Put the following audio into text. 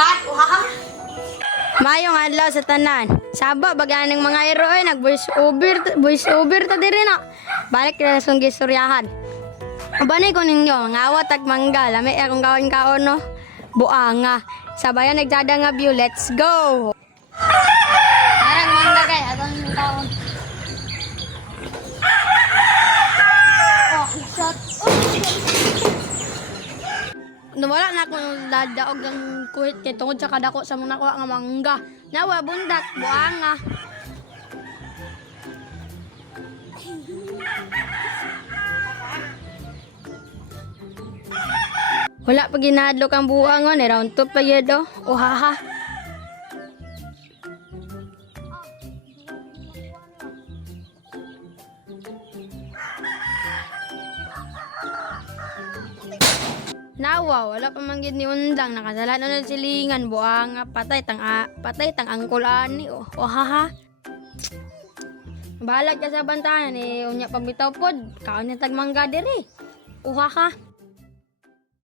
Mangan, uhaha. Mayong adlaw sa tanan. Saba baganing mga hero ay nag-voice over ta diri na. Balik na sa gistoryahan. Abanay ko ninyo, mga awat ag mangga, lami akong gawin kaon no. Buanga. Sabayan nagdada nga view, let's go. Arang mangga kay atong taon. Oh, shot. Nawala na akong dadaog ng kuhit kay tungod sa kadako sa mga nakuha nga mangga. Nawa bundak, buanga. Wala pa ginadlok ang buangon, round 2 pa yun do. Uhaha. Nawa, wala pa man gid ni undang nakasalan na silingan buanga patay tang angkol ani o haha. Balag ka sa bantayan unya pambitaw pod kaon niya tag mangga diri. Uhaha.